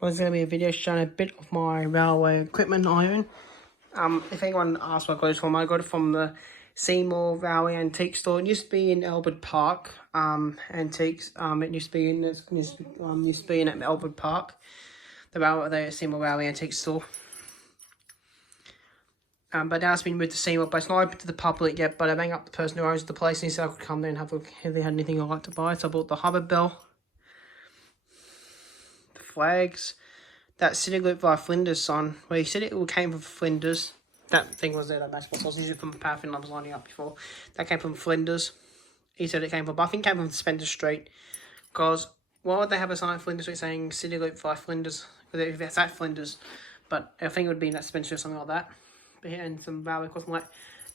was going to be a video showing a bit of my railway equipment I own. If anyone asks where I got it from, I got it from the Seymour Railway Antique Store. It used to be in Albert Park, Antiques. It used to be in at Albert Park, the Seymour Railway Antique Store. But now it's been moved to Seymour, but it's not open to the public yet. But I rang up the person who owns the place and he said I could come there and have a look if they had anything I'd like to buy. So I bought the Hubbard Bell, the flags, that City Loop by Flinders son. Well, he said it came from Flinders. That thing was there, that basketball sausage from the paraffin I was lining up before. That came from Flinders. He said it came from, I think it came from Spencer Street. Because why would they have a sign at Flinders Street saying City Loop by Flinders? If that's at Flinders. But I think it would be in that Spencer or something like that. But yeah, and some railway crossing like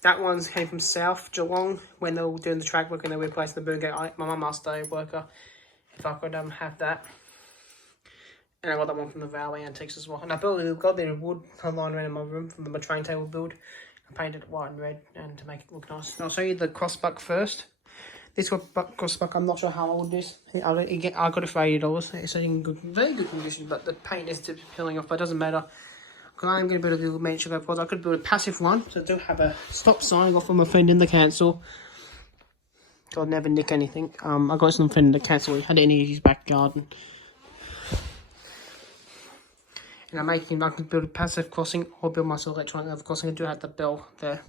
that one's came from South Geelong when they were doing the track work and they were replacing the boom gate. My mum asked the worker if I could have that. And I got that one from the Railway Antiques as well. And I got a bit of wood lying around in my room from my train table build. I painted it white and red and to make it look nice. And I'll show you the crossbuck first. This crossbuck, I'm not sure how old it is. I got it for $80. It's in very good condition, but the paint is peeling off, but it doesn't matter. Because I'm going to build a little miniature GoPro. I could build a passive one, so I do have a stop sign. I got from a friend in the council. So I'd never nick anything. I got some friend in the council. He had it in his back garden. And I could build a passive crossing or build myself electronic level crossing. I do have the bell there.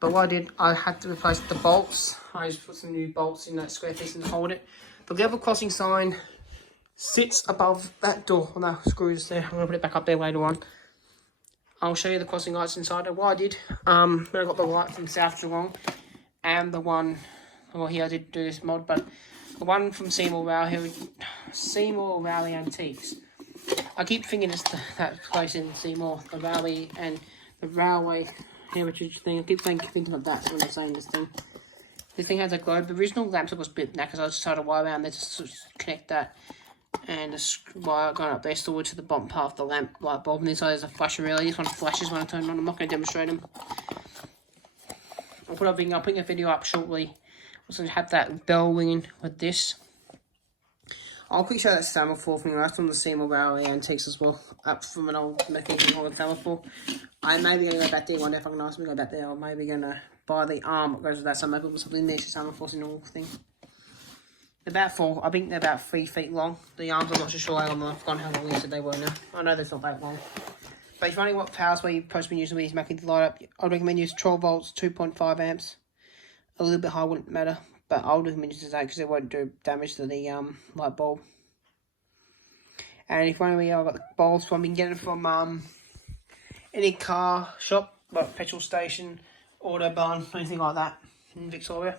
But what I did, I had to replace the bolts. I just put some new bolts in that square piece and hold it. The level crossing sign sits above that door on that screws there. I'm going to put it back up there later on. I'll show you the crossing lights inside. And what I did, when I got the light from South Geelong and the one, well here I did do this mod, but the one from Seymour Railway Antiques. I keep thinking it's that place in Seymour, the Railway and the Railway Heritage thing. I keep thinking of that when I'm saying this thing. This thing has a globe. The original lamp was a bit knackers. I just tried to wire around there to sort of connect that. And the wire going up there stored to the bottom part of the lamp light bulb. And inside there's a flasher relay. This one flashes when I turn it on. I'm not going to demonstrate them. I'll put a video up shortly. Also have that bell ringing with this. I'll quickly show that semaphore thing. That's from the Seymour Railway Antiques as well. Up from an old mechanical Holland semaphore. I may be going to go back there one day if I can ask me to go back there. Or maybe going to buy the arm that goes with that. So maybe put something near to semaphores in all thing. I think they're about 3 feet long. The arms, I'm not so sure how long. I've forgotten how long they said they were now. I know they're not that long. But if you only want power where you're supposed to be using these making the light up, I'd recommend use 12 volts, 2.5 amps. A little bit higher wouldn't matter. But I would recommend using that because it won't do damage to the light bulb. And if you want I've got the bulbs from, you can get it from any car shop, like petrol station, Autobarn, anything like that in Victoria.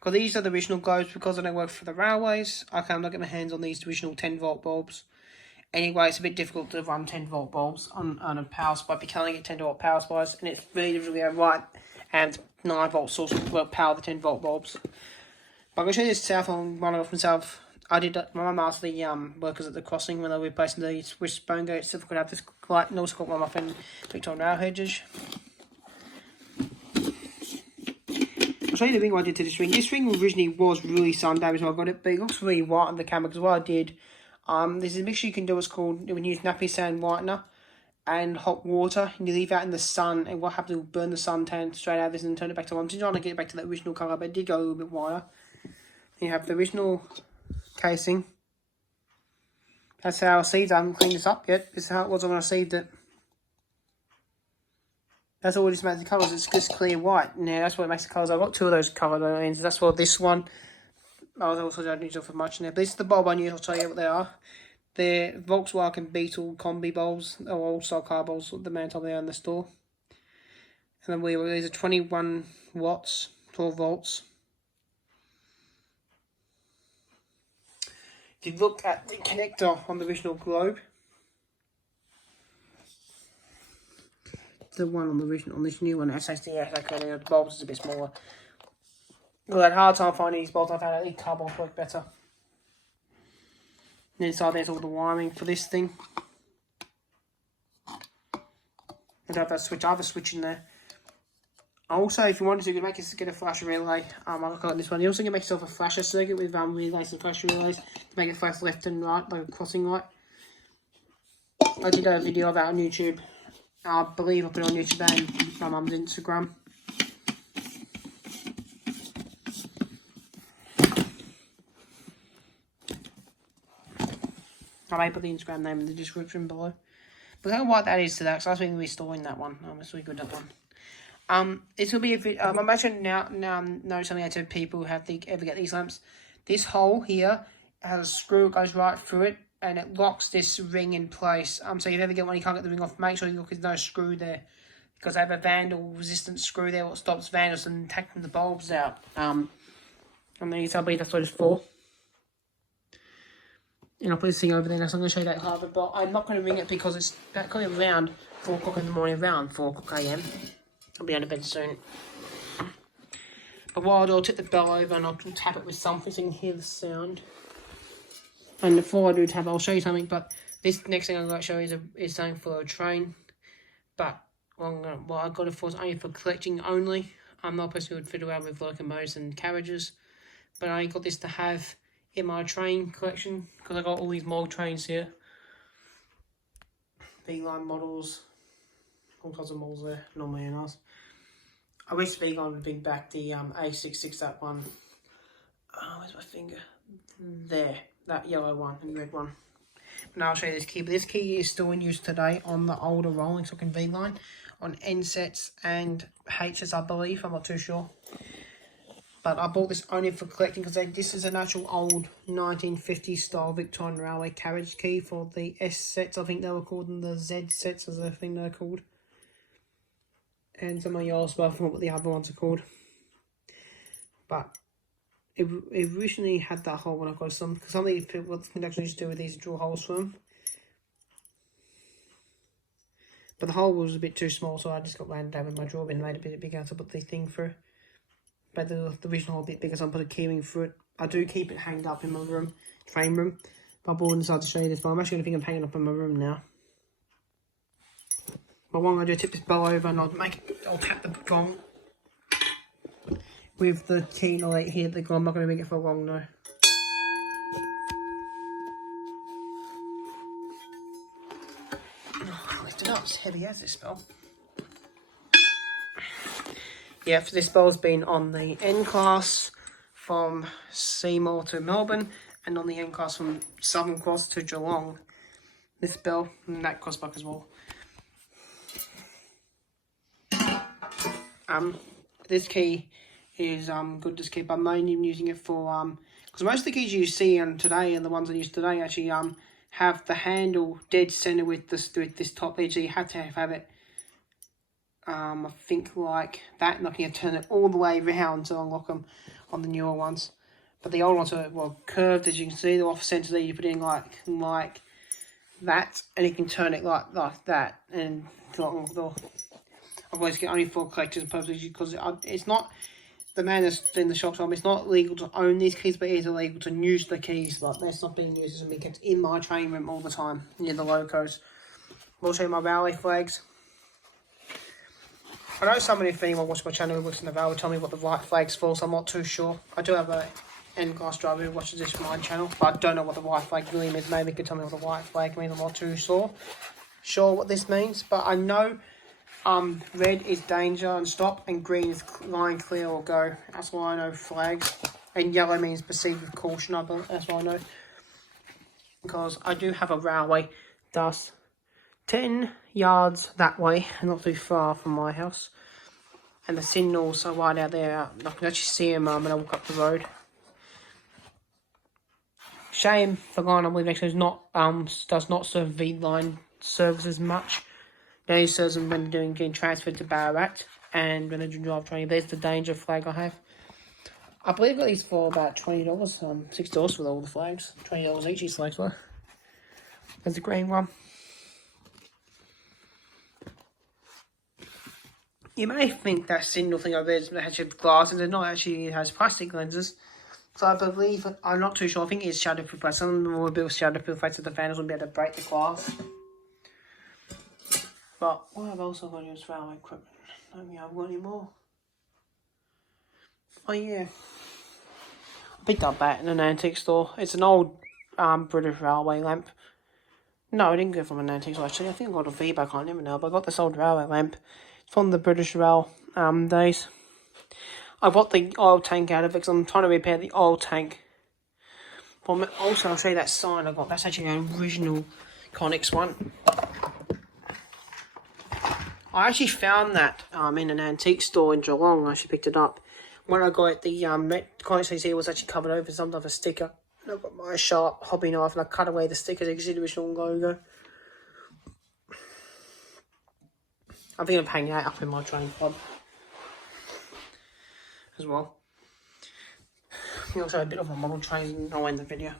Because these are the original globes, because I don't work for the railways, I can't get my hands on these original 10 volt bulbs. Anyway, it's a bit difficult to run 10 volt bulbs on a power supply, but you can't get 10 volt power supplies, and it's really difficult to get right and 9 volt source will power the 10 volt bulbs. But I'm going to show you this South one I got from South. My mum asked the workers at the crossing when they were replacing the Swiss bone gates if I could have this light, and also got one of my friend Victorian Rail Hedges. I'll show you the ring I did to this ring. This ring originally was really sun damaged when I got it, but it looks really white on the camera because what I did, there's a mixture you can do, it's called, you can use nappy sand whitener and hot water, and you leave that in the sun, and what happens, it will burn the suntan straight out of this and turn it back to orange. I'm trying to get it back to that original colour, but it did go a little bit whiter. You have the original casing. That's how I received it. I haven't cleaned this up yet. This is how it was when I received it. That's all this makes the colours. It's just clear white. Now that's what makes the colours. I've got 2 of those coloured ends. That's what this one. I was also don't use it for much now. But this is the bulb I use. I'll tell you what they are. They're Volkswagen Beetle combi bulbs, or old style car bulbs. The man told me in the store. And then these are 21 watts, 12 volts. If you look at the connector on the original globe, the one on the original, on this new one, SSDS, the bulbs is a bit smaller. I had a hard time finding these bulbs. I found out these car bulbs work better. And inside there's all the wiring for this thing. And I have a switch in there. Also, if you wanted to, you can get a flasher relay. I've got this one. You also can make yourself a flasher circuit with relays and flasher relays to make it flash left and right, like a crossing light. I did a video about on YouTube. I believe I put it on YouTube and my mum's Instagram. I may put the Instagram name in the description below. But I don't know what that is today, because I was thinking of restoring that one. I'm really good at that one. This will be a bit. I'm actually now know something I tell people who ever get these lamps. This hole here has a screw that goes right through it, and it locks this ring in place. So if you ever get one, you can't get the ring off. Make sure you look, there's no screw there, because I have a vandal resistant screw there, what stops vandals from taking the bulbs out. And these, I believe that's what it's for. And I'll put this thing over there, so I'm going to show you that harder, but I'm not going to ring it because it's going to be around 4 o'clock in the morning, around 4 o'clock AM. I'll be out of bed soon. But what I'll do, I'll tip the bell over and I'll tap it with something so you can hear the sound. And before I do tap, I'll show you something, but this next thing I'm going to show you is something for a train. But what I got it for is only for collecting only. I'm not a person who would fiddle around with locomotives and carriages, but I got this to have in my train collection, because I got all these model trains here. V-line models, all kinds of models there, normally in ours. I wish V-line would bring back the A66, that one. Oh, where's my finger? There, that yellow one and red one. Now I'll show you this key, but this key is still in use today on the older rolling stock and V-line, on N-sets and H's, I believe, I'm not too sure. But I bought this only for collecting because this is an actual old 1950s style Victorian Railway carriage key for the S sets, I think they were called, and the Z sets is I think they're called. And some of yours, but I forgot what the other ones are called. But it originally had that hole when I got some, because some of these people, what the conductors used to do with these, drill holes for them. But the hole was a bit too small, so I just got round down with my drill bin and made it a bit bigger to put the thing through. But the original hole a bit bigger, so I put a keyring through it. I do keep it hanged up in my room, train room. But I bought and decided to show you this, but I'm actually going to think of hanging up in my room now. But what I'm going to do is tip this bell over and I'll tap the gong with the key and I'll hear the gong. I'm not going to ring it for long though. Oh, lift it up, it's heavy as this bell. Yeah, for this bell's been on the N class from Seymour to Melbourne, and on the N class from Southern Cross to Geelong. This bell, and that crossbuck as well. This key is good to keep. I'm mainly using it for because most of the keys you see today and the ones I use today actually have the handle dead center with this top edge. So you have to have it. I think like that, and I can turn it all the way around to unlock them on the newer ones. But the old ones are curved, as you can see. They're off center there. You put in like that, and you can turn it like that, and unlock the door. I've always get only for collectors purposes because it's not the man that's in the shop. So it's not legal to own these keys, but it is illegal to use the keys. But that's not being used. It's being kept in my training room all the time near the locos. I'll show you my railway flags. I know somebody, if anyone watches my channel who works in the railway, will tell me what the right flag's for, so I'm not too sure. I do have a N-class driver who watches this from my channel, but I don't know what the white flag really means. Maybe he could tell me what the white flag means. I'm not too sure what this means, but I know red is danger and stop, and green is line clear or go. That's why I know flags. And yellow means proceed with caution. That's what I know. Because I do have a railway that's 10 yards that way, and not too far from my house. And the signals are right out there. I can actually see them when I walk up the road. Shame for line I'm with actually does not serve V-line services much. It only serves them when they're getting transferred to Ballarat and when they're doing drive training. There's the danger flag I have. I believe I got these for about $20, $6 for all the flags. $20 each these flags were. There's the green one. You may think that signal thing over there has glasses, and not actually, it has plastic lenses. So I believe, I'm not too sure, I think it's shadowproof plates. Some of them will build shadowproof plates so the vandals won't be able to break the glass. But what I've also got is railway equipment. I don't think I've got any more. Oh yeah. I picked up that in an antique store. It's an old British railway lamp. No, I didn't get it from an antique actually. I think I got a V-Buck, I can't remember now, but I got this old railway lamp. It's from the British Rail days. I bought the oil tank out of it because I'm trying to repair the oil tank. But also, I'll show you that sign I got. That's actually an original Connex one. I actually found that in an antique store in Geelong. I actually picked it up. When I got it, the Connex here was actually covered over some type of sticker. And I've got my sharp hobby knife and I cut away the sticker so you can see the original logo. I think I'm hanging that up in my train pod as well. You also have a bit of a model train. I'll end the video.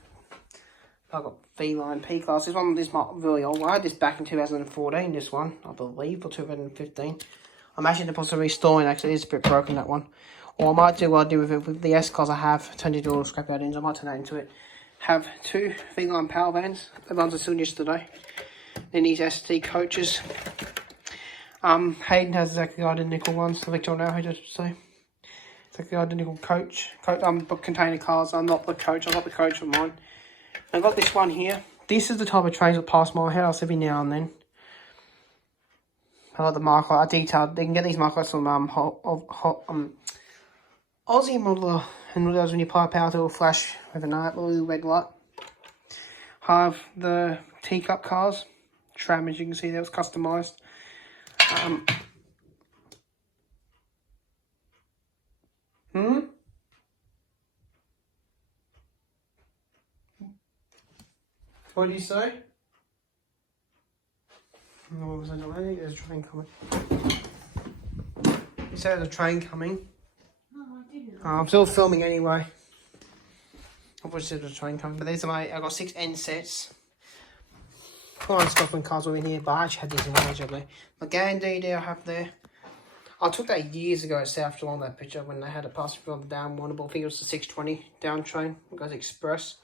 I've got V-Line P-Class. This one is not really old. I had this back in 2014, this one, I believe, or 2015. I'm actually in the process of restoring it, actually. It is a bit broken, that one. Or I might do what I do with it with the S-Class I have, turned it all scrap out ends. I might turn that into it. Have 2 V-Line power vans. The ones I sold yesterday. Then these ST coaches. Hayden has exactly identical ones. The Victor now, I should say. Exactly identical coach. Container cars. I'm not the coach. I got the coach of mine. I got this one here. This is the type of trains that pass my house every now and then. I like the mark light. I detailed. They can get these mark lights from Aussie Modeler, and those when you pipe out, it will flash with a little red light. Have the teacup cars. Tram, as you can see, that was customised. What did you say? What was I doing? I think there's a train coming. You said there's a train coming. No, I didn't. I'm still filming anyway. Obviously there's a train coming. But these are I got 6 end sets. Put on stuff when cars were in here, but I actually had these in one actually. My Gandhi there I have there. I took that years ago at South Geelong, that picture, when they had a pass through on the down one. I think it was the 620 down train. It goes express.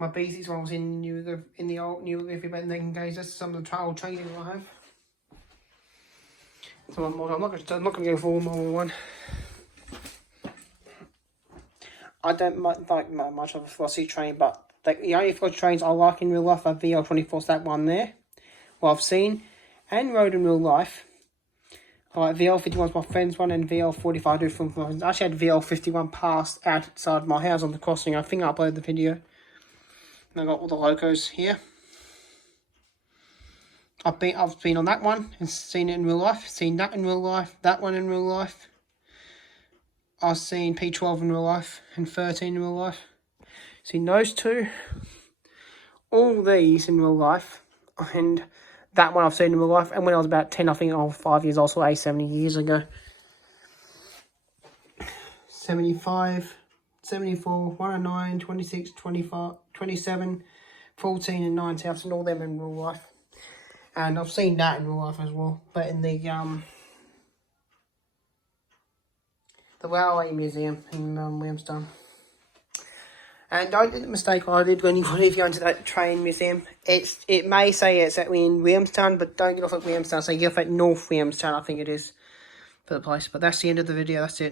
My Beezy's one was in the old New Liffey Ben Engage. That's some of the old trains I have. So I'm not going to go for one more one. I don't like much of a Flossie train, but the only Flossie trains I like in real life are VL24's that one there. Well, I've seen and rode in real life. I like VL51's my friend's one, and VL45 I do from my friends. I actually had VL51 passed outside my house on the crossing. I think I uploaded the video. And I got all the locos here. I've been on that one and seen it in real life. Seen that in real life. That one in real life. I've seen P12 in real life and 13 in real life. Seen those 2. All these in real life. And that one I've seen in real life. And when I was about 10, I think I was 5 years old, so A70 years ago. 75, 74, 109, 26, 25, 27, 14 and 19. I've seen all them in real life. And I've seen that in real life as well. But in the Railway Museum in Williamstown. And don't make the mistake I did when you go into that train museum. It may say it's in Williamstown, but don't get off at Williamstown. So get off at North Williamstown, I think it is, for the place. But that's the end of the video. That's it.